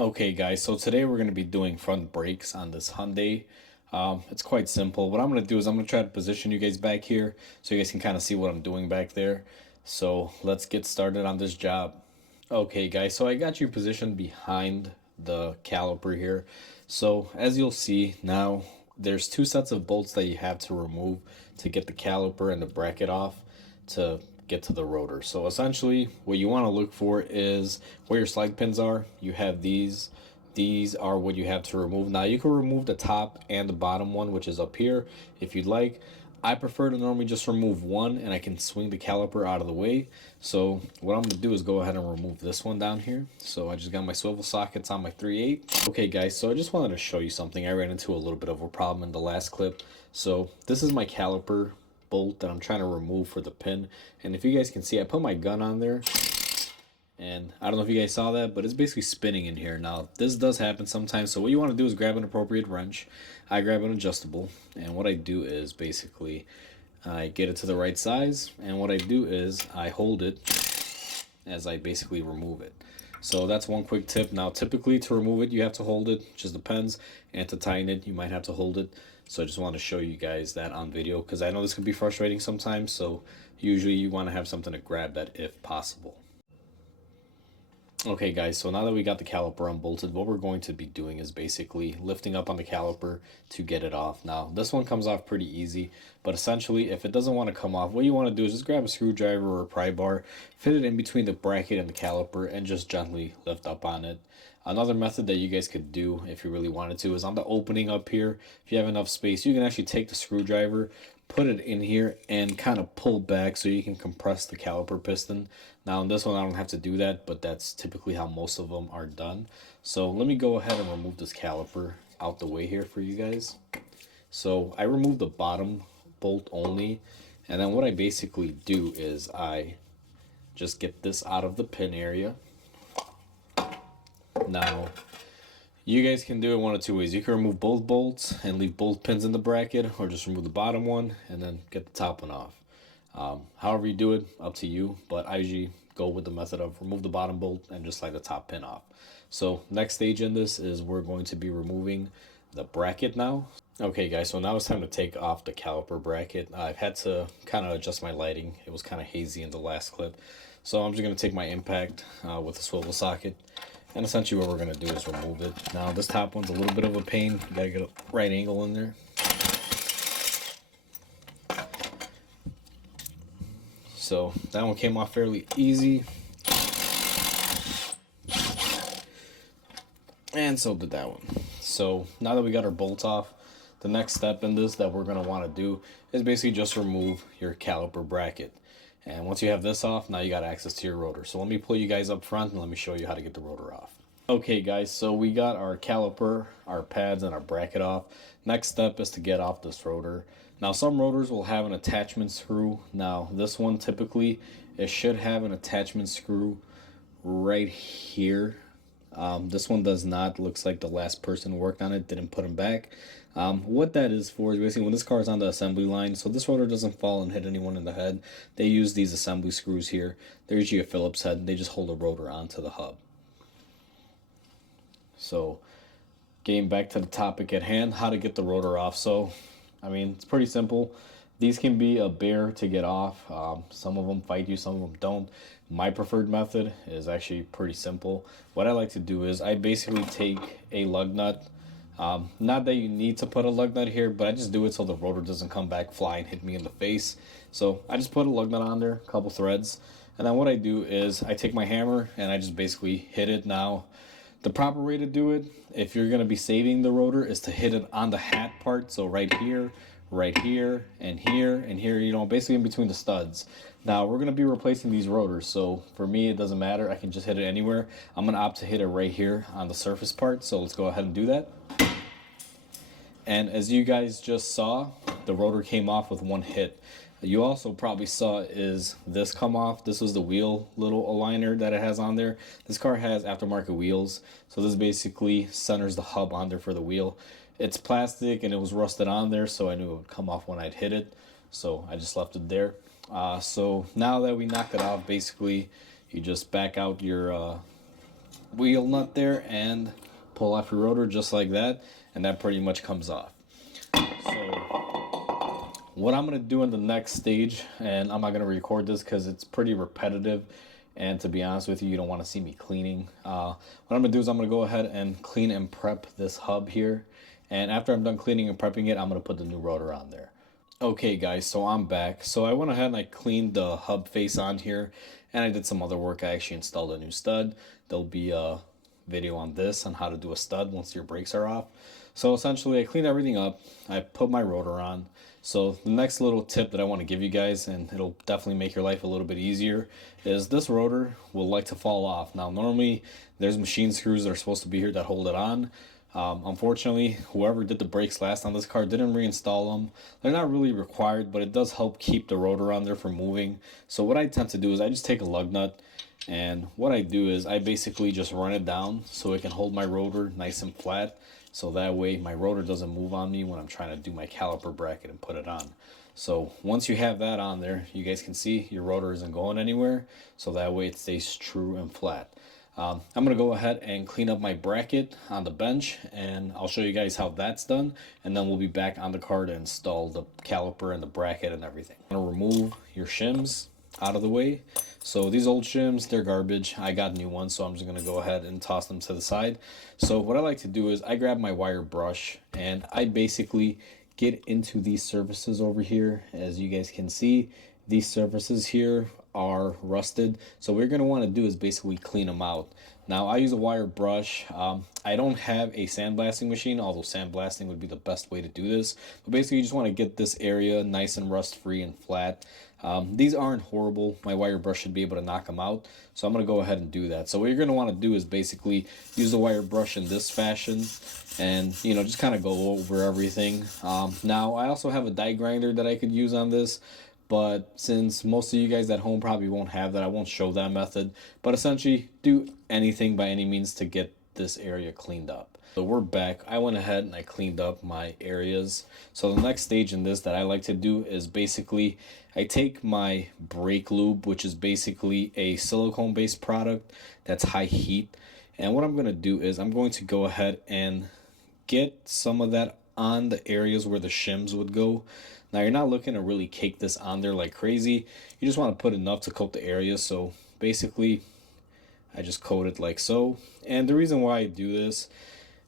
Okay guys, so today we're going to be doing front brakes on this Hyundai. It's quite simple. What I'm going to do is I'm going to try to position you guys back here so you guys can kind of see what I'm doing back there. So let's get started on this job. Okay guys, so I got you positioned behind the caliper here. So as you'll see now, there's two sets of bolts that you have to remove to get the caliper and the bracket off to get to the rotor. So essentially what you want to look for is where your slide pins are. You have these are what you have to remove. Now you can remove the top and the bottom one, which is up here, if you'd like. I prefer to normally just remove one and I can swing the caliper out of the way. So what I'm going to do is go ahead and remove this one down here. So I just got my swivel sockets on my 3/8. Okay guys, so I just wanted to show you something. I ran into a little bit of a problem in the last clip. So this is my caliper bolt that I'm trying to remove for the pin. And if you guys can see, I put my gun on there. And I don't know if you guys saw that, but it's basically spinning in here. Now, this does happen sometimes. So what you want to do is grab an appropriate wrench. I grab an adjustable. And what I do is basically I get it to the right size. And what I do is I hold it as I basically remove it. So that's one quick tip. Now, typically to remove it, you have to hold it. Just depends. And to tighten it, you might have to hold it. So I just want to show you guys that on video because I know this can be frustrating sometimes. So usually you want to have something to grab that if possible. Okay guys, so now that we got the caliper unbolted, what we're going to be doing is basically lifting up on the caliper to get it off. Now, this one comes off pretty easy, but essentially if it doesn't want to come off, what you want to do is just grab a screwdriver or a pry bar, fit it in between the bracket and the caliper, and just gently lift up on it. Another method that you guys could do if you really wanted to is on the opening up here. If you have enough space, you can actually take the screwdriver, put it in here, and kind of pull back so you can compress the caliper piston. Now in this one I don't have to do that, but that's typically how most of them are done. So let me go ahead and remove this caliper out the way here for you guys. So I remove the bottom bolt only, and then what I basically do is I just get this out of the pin area. Now, you guys can do it one of two ways. You can remove both bolts and leave both pins in the bracket, or just remove the bottom one and then get the top one off. However you do it, up to you, but I usually go with the method of remove the bottom bolt and just slide the top pin off. So next stage in this is we're going to be removing the bracket now. Okay guys, so now it's time to take off the caliper bracket. I've had to kind of adjust my lighting. It was kind of hazy in the last clip. So I'm just going to take my impact with a swivel socket. And essentially what we're going to do is remove it. Now this top one's a little bit of a pain. You got to get a right angle in there. So that one came off fairly easy. And so did that one. So now that we got our bolts off, the next step in this that we're going to want to do is basically just remove your caliper bracket. And once you have this off, now you got access to your rotor. So let me pull you guys up front and let me show you how to get the rotor off. Okay guys, so we got our caliper, our pads, and our bracket off. Next step is to get off this rotor. Now some rotors will have an attachment screw. Now this one typically, it should have an attachment screw right here. This one does not. Looks like the last person who worked on it didn't put them back. What that is for is basically when this car is on the assembly line, so this rotor doesn't fall and hit anyone in the head, they use these assembly screws here. They're usually a Phillips head. They just hold the rotor onto the hub. So getting back to the topic at hand, how to get the rotor off. So I mean, it's pretty simple. These can be a bear to get off. Some of them fight you, some of them don't. My preferred method is actually pretty simple. What I like to do is I basically take a lug nut. Not that you need to put a lug nut here, but I just do it so the rotor doesn't come back, fly, and hit me in the face. So I just put a lug nut on there, a couple threads. And then what I do is I take my hammer and I just basically hit it. Now, the proper way to do it, if you're going to be saving the rotor, is to hit it on the hat part. So right here, and here, you know, basically in between the studs. Now we're going to be replacing these rotors, so for me it doesn't matter. I can just hit it anywhere. I'm going to opt to hit it right here on the surface part, so let's go ahead and do that. And as you guys just saw, the rotor came off with one hit. You also probably saw is this come off. This was the wheel little aligner that it has on there. This car has aftermarket wheels, so this basically centers the hub on there for the wheel. It's plastic and it was rusted on there, so I knew it would come off when I'd hit it, so I just left it there. So now that we knocked it off, basically you just back out your wheel nut there and pull off your rotor just like that, and that pretty much comes off. So what I'm going to do in the next stage, and I'm not going to record this because it's pretty repetitive, and to be honest with you, you don't want to see me cleaning. What I'm going to do is I'm going to go ahead and clean and prep this hub here, and after I'm done cleaning and prepping it, I'm going to put the new rotor on there. Okay guys, so I'm back. So I went ahead and I cleaned the hub face on here, and I did some other work. I actually installed a new stud. There'll be a video on this on how to do a stud once your brakes are off. So essentially I cleaned everything up. I put my rotor on. So the next little tip that I want to give you guys, and it'll definitely make your life a little bit easier, is this rotor will like to fall off. Now normally there's machine screws that are supposed to be here that hold it on. Unfortunately, whoever did the brakes last on this car didn't reinstall them. They're not really required, but it does help keep the rotor on there from moving. So what I tend to do is I just take a lug nut, and what I do is I basically just run it down so it can hold my rotor nice and flat, so that way my rotor doesn't move on me when I'm trying to do my caliper bracket and put it on. So once you have that on there, you guys can see your rotor isn't going anywhere, so that way it stays true and flat. I'm going to go ahead and clean up my bracket on the bench, and I'll show you guys how that's done, and then we'll be back on the car to install the caliper and the bracket and everything. I'm going to remove your shims out of the way. So these old shims, they're garbage. I got new ones, so I'm just going to go ahead and toss them to the side. So what I like to do is I grab my wire brush, and I basically get into these surfaces over here. As you guys can see, these surfaces here are rusted, so what you're going to want to do is basically clean them out. Now I use a wire brush. I don't have a sandblasting machine, although sandblasting would be the best way to do this, but basically you just want to get this area nice and rust free and flat. These aren't horrible. My wire brush should be able to knock them out, so I'm going to go ahead and do that. So what you're going to want to do is basically use the wire brush in this fashion, and just kind of go over everything. Now I also have a die grinder that I could use on this, but since most of you guys at home probably won't have that, I won't show that method. But essentially, do anything by any means to get this area cleaned up. So we're back. I went ahead and I cleaned up my areas. So the next stage in this that I like to do is basically I take my brake lube, which is basically a silicone based product that's high heat. And what I'm going to do is I'm going to go ahead and get some of that on the areas where the shims would go. Now you're not looking to really cake this on there like crazy. You just want to put enough to coat the area. So basically I just coat it like so. And the reason why I do this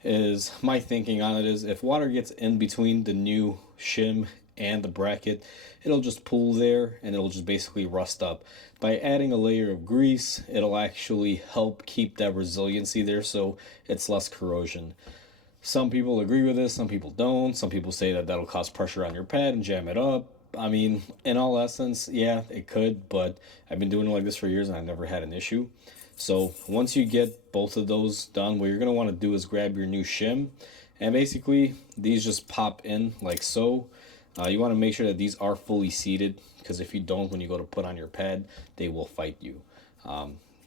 is my thinking on it is if water gets in between the new shim and the bracket, it'll just pool there and it'll just basically rust up. By adding a layer of grease, it'll actually help keep that resiliency there so it's less corrosion. Some people agree with this, some people don't. Some people say that that'll cause pressure on your pad and jam it up. I mean, in all essence, yeah, it could, but I've been doing it like this for years and I've never had an issue. So once you get both of those done, what you're going to want to do is grab your new shim, and basically these just pop in like so. You want to make sure that these are fully seated, because if you don't, when you go to put on your pad, they will fight you.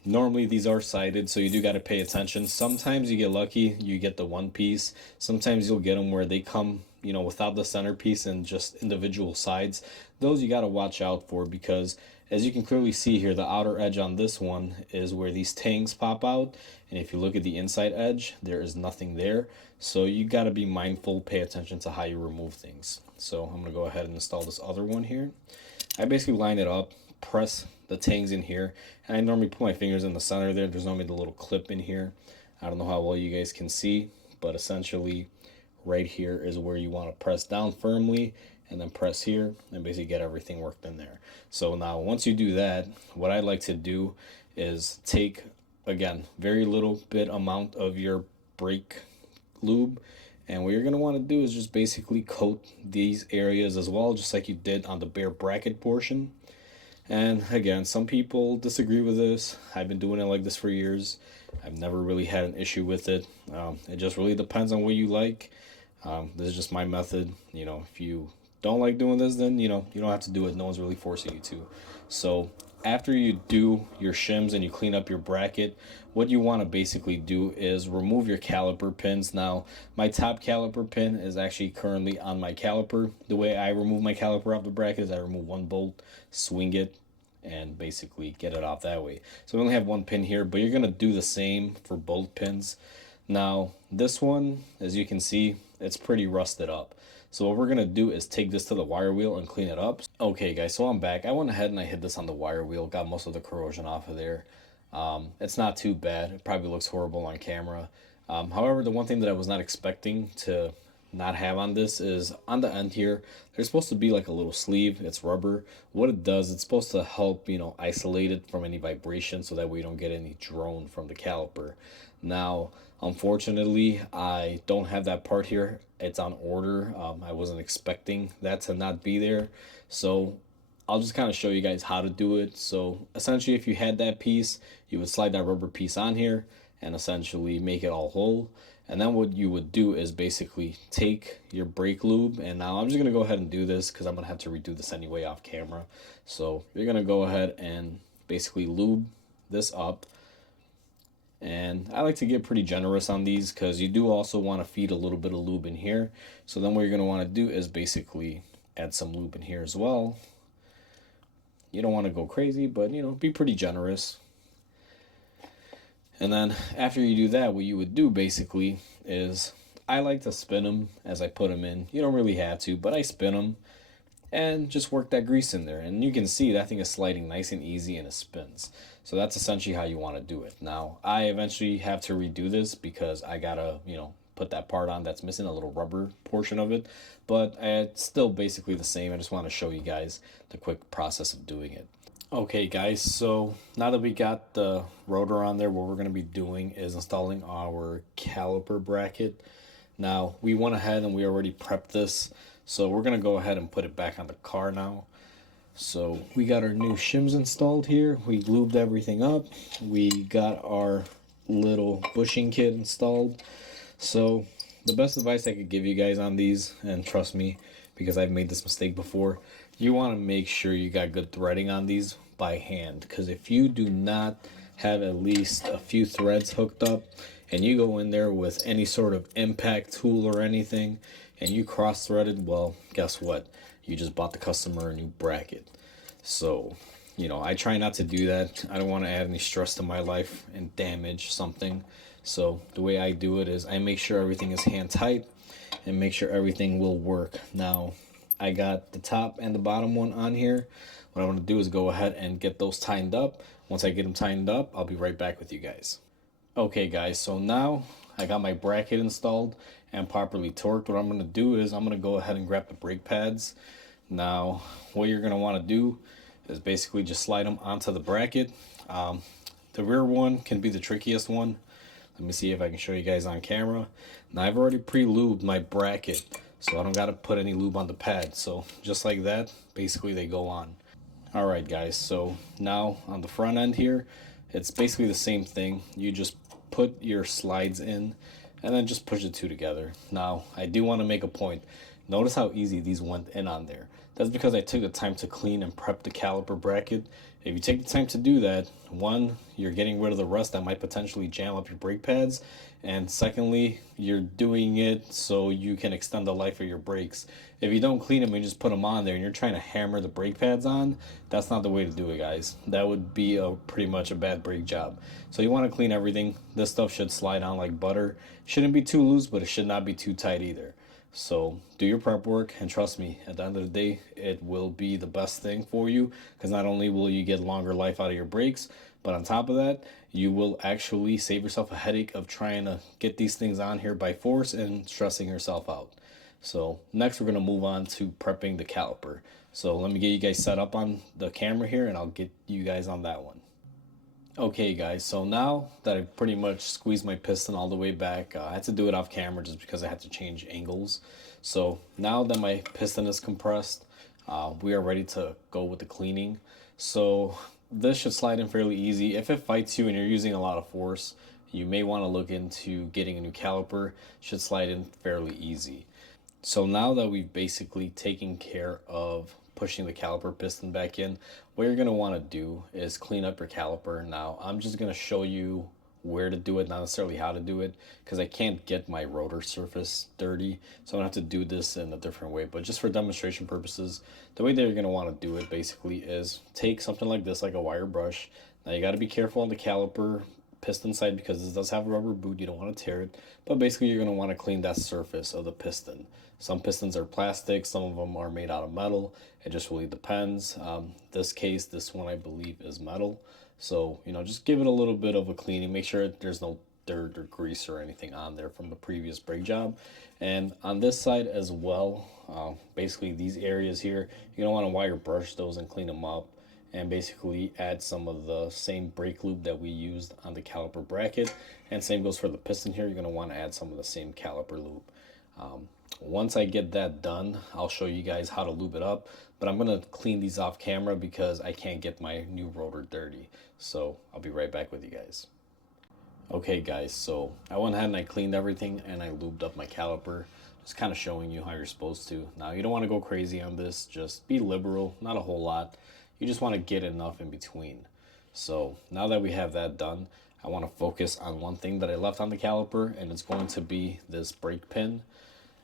Normally these are sided, so you do got to pay attention. Sometimes you get lucky, you get the one piece. Sometimes you'll get them where they come, without the centerpiece and just individual sides. Those you got to watch out for, because as you can clearly see here, the outer edge on this one is where these tangs pop out. And if you look at the inside edge, there is nothing there. So you got to be mindful, pay attention to how you remove things. So I'm going to go ahead and install this other one here. I basically line it up, press the tangs in here, and I normally put my fingers in the center there. There's normally the little clip in here. I don't know how well you guys can see, but essentially right here is where you want to press down firmly and then press here and basically get everything worked in there. So now once you do that, what I like to do is take, again, very little bit amount of your brake lube, and what you're going to want to do is just basically coat these areas as well, just like you did on the bare bracket portion. And again, some people disagree with this. I've been doing it like this for years. I've never really had an issue with it. It just really depends on what you like. This is just my method. If you don't like doing this, then you don't have to do it. No one's really forcing you to. So after you do your shims and you clean up your bracket, what you want to basically do is remove your caliper pins. Now my top caliper pin is actually currently on my caliper. The way I remove my caliper off the bracket is I remove one bolt, swing it, and basically get it off that way. So we only have one pin here, but you're going to do the same for both pins. Now this one, as you can see, it's pretty rusted up. So what we're going to do is take this to the wire wheel and clean it up. Okay guys, so I'm back. I went ahead and I hit this on the wire wheel, got most of the corrosion off of there. It's not too bad. It probably looks horrible on camera. However, the one thing that I was not expecting to not have on this is on the end here, there's supposed to be like a little sleeve. It's rubber. What it does, it's supposed to help, isolate it from any vibration so that way you don't get any drone from the caliper. Now, unfortunately, I don't have that part here. It's on order. I wasn't expecting that to not be there. So I'll just kind of show you guys how to do it. So essentially, if you had that piece, you would slide that rubber piece on here and essentially make it all whole. And then what you would do is basically take your brake lube, and now I'm just going to go ahead and do this because I'm going to have to redo this anyway off camera. So you're going to go ahead and basically lube this up. And I like to get pretty generous on these because you do also want to feed a little bit of lube in here. So then what you're going to want to do is basically add some lube in here as well. You don't want to go crazy, but be pretty generous. And then after you do that, what you would do basically is I like to spin them as I put them in. You don't really have to, but I spin them and just work that grease in there. And you can see that thing is sliding nice and easy and it spins. So that's essentially how you want to do it. Now, I eventually have to redo this because I gotta, put that part on that's missing, a little rubber portion of it. But it's still basically the same. I just want to show you guys the quick process of doing it. Okay guys, so now that we got the rotor on there, what we're going to be doing is installing our caliper bracket. Now we went ahead and we already prepped this, so we're going to go ahead and put it back on the car now. So we got our new shims installed here. We lubed everything up. We got our little bushing kit installed. So the best advice I could give you guys on these, and trust me because I've made this mistake before, you want to make sure you got good threading on these by hand, because if you do not have at least a few threads hooked up and you go in there with any sort of impact tool or anything and you cross threaded, well, guess what, you just bought the customer a new bracket. So I try not to do that. I don't want to add any stress to my life and damage something. So the way I do it is I make sure everything is hand tight and make sure everything will work. Now I got the top and the bottom one on here. What I want to do is go ahead and get those tightened up. Once I get them tightened up, I'll be right back with you guys. Okay guys, so now I got my bracket installed and properly torqued. What I'm going to do is I'm going to go ahead and grab the brake pads. Now what you're going to want to do is basically just slide them onto the bracket. The rear one can be the trickiest one. Let me see if I can show you guys on camera. Now I've already pre-lubed my bracket, so I don't got to put any lube on the pad. So just like that, basically they go on. Alright guys, so now on the front end here, it's basically the same thing. You just put your slides in and then just push the two together. Now I do want to make a point. Notice how easy these went in on there. That's because I took the time to clean and prep the caliper bracket. If you take the time to do that, one, you're getting rid of the rust that might potentially jam up your brake pads, and secondly, you're doing it so you can extend the life of your brakes. If you don't clean them and you just put them on there and you're trying to hammer the brake pads on, that's not the way to do it, guys. That would be pretty much a bad brake job. So you want to clean everything. This stuff should slide on like butter. Shouldn't be too loose, but it should not be too tight either. So do your prep work, and trust me, at the end of the day, it will be the best thing for you, because not only will you get longer life out of your brakes, but on top of that, you will actually save yourself a headache of trying to get these things on here by force and stressing yourself out. So next we're going to move on to prepping the caliper. So let me get you guys set up on the camera here and I'll get you guys on that one. Okay guys, so now that I've pretty much squeezed my piston all the way back, I had to do it off camera just because I had to change angles. So now that my piston is compressed, we are ready to go with the cleaning. So this should slide in fairly easy. If it fights you and you're using a lot of force, you may want to look into getting a new caliper. It should slide in fairly easy. So now that we've basically taken care of pushing the caliper piston back in, what you're going to want to do is clean up your caliper. Now I'm just going to show you where to do it, not necessarily how to do it, because I can't get my rotor surface dirty. So I'm gonna have to do this in a different way. But just for demonstration purposes, the way that you're gonna want to do it basically is take something like this, like a wire brush. Now you got to be careful on the caliper piston side because this does have a rubber boot. You don't want to tear it, but basically you're going to want to clean that surface of the piston. Some pistons are plastic, some of them are made out of metal. It just really depends. This case, this one I believe is metal. So, you know, just give it a little bit of a cleaning. Make sure there's no dirt or grease or anything on there from the previous brake job. And on this side as well, basically these areas here, you're going to want to wire brush those and clean them up, and basically add some of the same brake lube that we used on the caliper bracket. And same goes for the piston here. You're going to want to add some of the same caliper lube. Once I get that done, I'll show you guys how to lube it up, but I'm going to clean these off camera because I can't get my new rotor dirty. So I'll be right back with you guys. Okay guys, so I went ahead and I cleaned everything and I lubed up my caliper, just kind of showing you how you're supposed to. Now you don't want to go crazy on this, just be liberal, not a whole lot. You just want to get enough in between. So now that we have that done, I want to focus on one thing that I left on the caliper, and it's going to be this brake pin.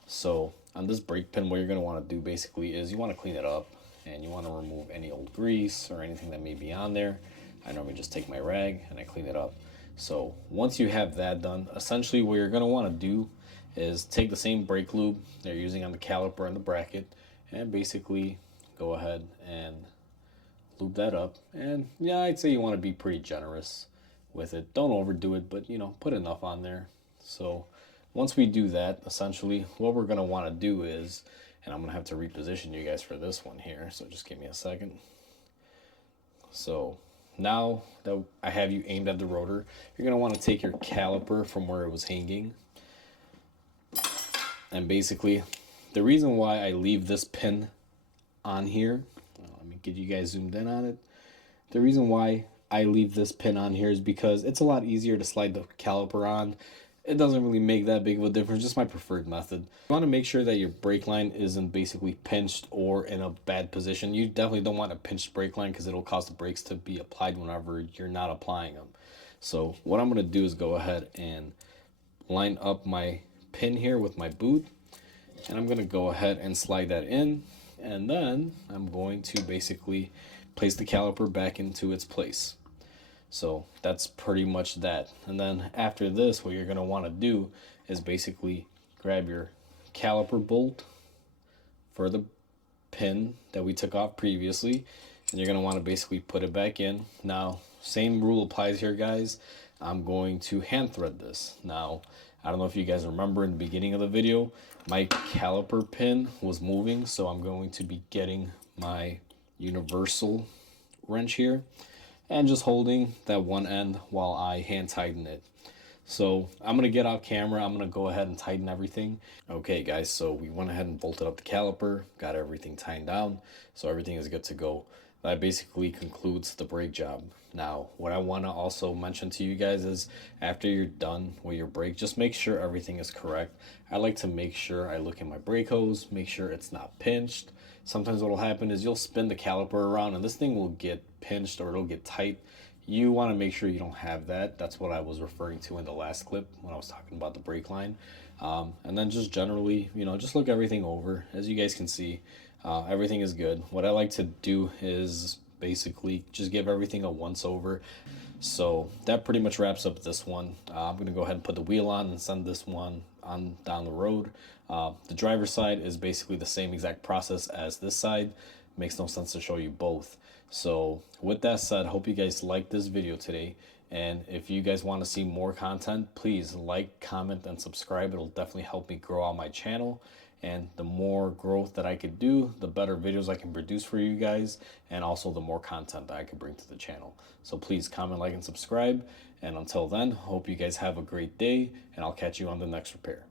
So on this brake pin, what you're going to want to do basically is you want to clean it up and you want to remove any old grease or anything that may be on there. I normally just take my rag and I clean it up. So once you have that done, essentially what you're going to want to do is take the same brake lube they're using on the caliper and the bracket and basically go ahead and lube that up. And yeah, I'd say you want to be pretty generous with it. Don't overdo it, but you know, put enough on there. So once we do that, essentially what we're going to want to do is, and I'm going to have to reposition you guys for this one here, so just give me a second. So now that I have you aimed at the rotor, you're going to want to take your caliper from where it was hanging. And basically, the reason why I leave this pin on here, let me get you guys zoomed in on it. The reason why I leave this pin on here is because it's a lot easier to slide the caliper on. It doesn't really make that big of a difference, just my preferred method. You want to make sure that your brake line isn't basically pinched or in a bad position. You definitely don't want a pinched brake line because it'll cause the brakes to be applied whenever you're not applying them. So what I'm going to do is go ahead and line up my pin here with my boot, and I'm going to go ahead and slide that in, and then I'm going to basically place the caliper back into its place. So that's pretty much that. And then after this, what you're going to want to do is basically grab your caliper bolt for the pin that we took off previously, and you're going to want to basically put it back in. Now, same rule applies here, guys. I'm going to hand thread this. Now, I don't know if you guys remember in the beginning of the video, my caliper pin was moving, so I'm going to be getting my universal wrench here and just holding that one end while I hand tighten it. So I'm going to get off camera. I'm going to go ahead and tighten everything. Okay guys, so we went ahead and bolted up the caliper, got everything tightened down, so everything is good to go. That basically concludes the brake job. Now, what I want to also mention to you guys is after you're done with your brake, just make sure everything is correct. I like to make sure I look at my brake hose, make sure it's not pinched. Sometimes what will happen is you'll spin the caliper around and this thing will get pinched or it'll get tight. You want to make sure you don't have that. That's what I was referring to in the last clip when I was talking about the brake line. And then just generally, you know, just look everything over. As you guys can see, everything is good. What I like to do is basically just give everything a once over. So that pretty much wraps up this one. I'm going to go ahead and put the wheel on and send this one on down the road. The driver's side is basically the same exact process as this side. Makes no sense to show you both. So with that said, hope you guys liked this video today. And if you guys want to see more content, please like, comment, and subscribe. It'll definitely help me grow out my channel. And the more growth that I could do, the better videos I can produce for you guys, and also the more content that I could bring to the channel. So please comment, like, and subscribe. And until then, hope you guys have a great day, and I'll catch you on the next repair.